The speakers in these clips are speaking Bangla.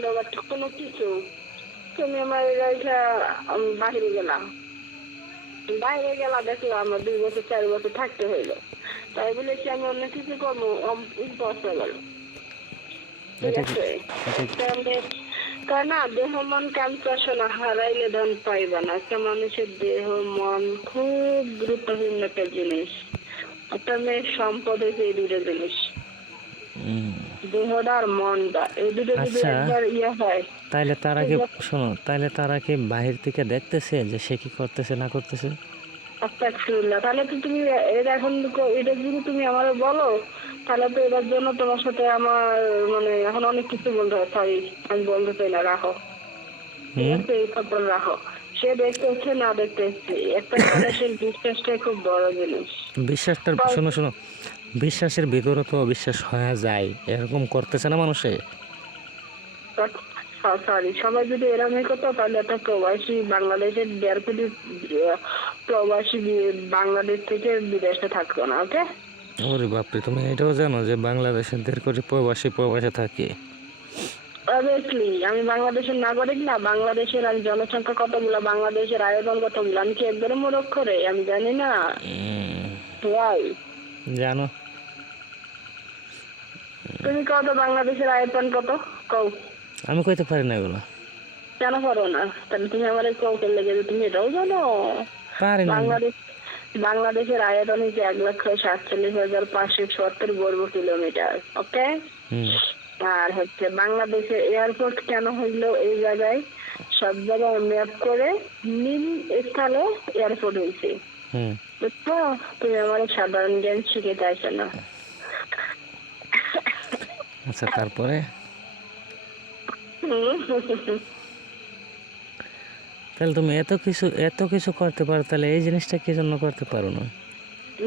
হইলো বা কোনো কিছু, তুমি আমার বাহিরে গেলাম, বাইরে গেলা দেখলাম আমার 2 বছর 4 বছর থাকতে হইলো, তাই বলে কি আমি অন্য কিছু করবো? ইম্পসিবল। ঠিক এটা কি আছে, এটা কি তাই না? দেহ মন কামচাশনা হারাইলে ধন পাইবা না। একটা মানুষের দেহ মন খুব গুরুত্বপূর্ণ একটা জিনিস। একটা মেয়ের সম্পদ হয়েছে এই দুটো জিনিস, দেহটা আর মনটা। এই দুটো যদি আচ্ছা, একবার হয়, তাইলে তারা কি শোনো, তাইলে তারা কি বাহির থেকে দেখতেছে যে সে কি করতেছে না করতেছে? আস্তাগফিরুল্লাহ। তাহলে তো তুমি এটা এখন এটা যদি তুমি আমার বলো, তাহলে তো এটার জন্য তোমার সাথে আমার মানে এখন অনেক কিছু বলতে হয়। সরি, আমি বলতে চাই না, রাখো। ঠিক আছে, এই খবর রাখো। সে দেখতে হচ্ছে না দেখতে হচ্ছে, একটা মানুষের বিশ্বাসটাই খুব বড় জিনিস। বিশ্বাসটার শোনো শোনো, বিশ্বাসের ভিতরে তো অবিশ্বাস হয়ে যায়, এরকম করতেছে না মানুষে। সরি, সবাই যদি এরকমই করতো তাহলে একটা প্রবাসী বাংলাদেশের 1.5 কোটি প্রবাসী বাংলাদেশ থেকে বিদেশে থাকতো না। ওকে, ওরে বাপরে, তুমি এটাও জানো যে বাংলাদেশের 1.5 কোটি প্রবাসে থাকে? অবভিয়াসলি আমি বাংলাদেশের নাগরিক না? বাংলাদেশের আমি জনসংখ্যা কতগুলো, বাংলাদেশের আয়তন কতগুলো, আমি কি একবারে মূর্খ রে? আমি জানি না? ভাই জানো? তুমি কত বাংলাদেশের আয়তন কত কও? আমি কইতে পারি না এগুলো। কেন পারো না? তাহলে তুমি আমার কৌকে লেগে যে তুমি এটাও জানো? পারি না। বাংলাদেশের আয়তন হচ্ছে 1,47,574 বর্গ কিলোমিটার। ওকে, আর হচ্ছে বাংলাদেশের এয়ারপোর্ট কেন হইলো এই জায়গায়? সব জায়গায় ম্যাপ করে নীল স্থানে এয়ারপোর্ট হয়েছে। বুঝছো? তুমি আমার সাধারণ জ্ঞান শিখে আসো না। আচ্ছা, তারপরে তাহলে তুমি এত কিছু করতে পারো, তাহলে এই জিনিসটা কি জন্য করতে পারো না?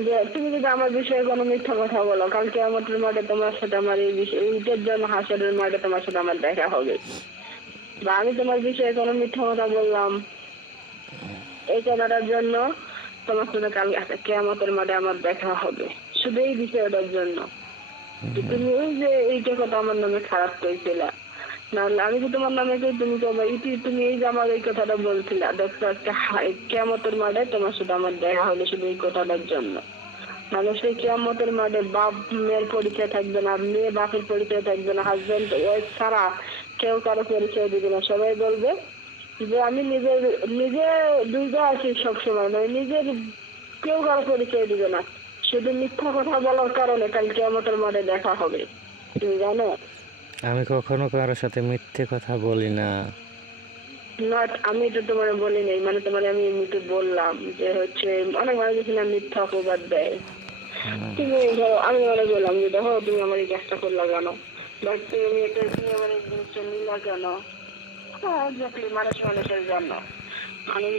যে তুমি যদি আমার বিষয়ে কোনো মিথ্যা কথা বলো, কালকে আমাদের মাঠে তোমার সাথে আমার এই বিষয় এইটার জন্য হাসরের মাঠে তোমার সাথে আমার দেখা হবে, বা আমি তোমার বিষয়ে কোনো মিথ্যা কথা বললাম, এই কথাটার জন্য তোমার সাথে কালকে কিয়ামতের মাঠে আমার দেখা হবে, শুধু এই বিষয়টার জন্য। তুমি ওই যে এইটা কথা আমার নামে খারাপ করেছিল, নাহলে আমি তো তোমার নামে তুমি তুমি এই যে আমার এই কথাটা বলছিলা, দেখছো একটা কিয়ামতের মাঠে তোমার সাথে আমার দেখা হলো শুধু এই কথাটার জন্য। মানুষের কিয়ামতের মাঠে বাপ মেয়ের পরিচয় থাকবে না, মেয়ে বাপের পরিচয় থাকবে না, হাজবেন্ড ওয়াইফ ছাড়া কেউ কারো পরিচয় দিবে না। সবাই বলবে যে আমি নিজে দুইটা আছি সবসময়, নয় নিজের কেউ কারো পরিচয় দিবে না, শুধু মিথ্যা কথা বলার কারণে কাল কিয়ামতের মাঠে দেখা হবে। তুমি জানো? আমি কখনো কারোর সাথে মিথ্যে কথা বলি না। আমি তো তোমার বলি নাই, মানে তোমার আমি এমনিতে বললাম যে হচ্ছে অনেক মানুষ না মিথ্যা অপবাদ দেয়। তুমি আমি মনে বললাম যে দেখো তুমি আমার এই কাজটা করলা কেন, বাট তুমি আমার এই জিনিসটা নিলা কেন? মানুষ মানুষের জন্য। আমি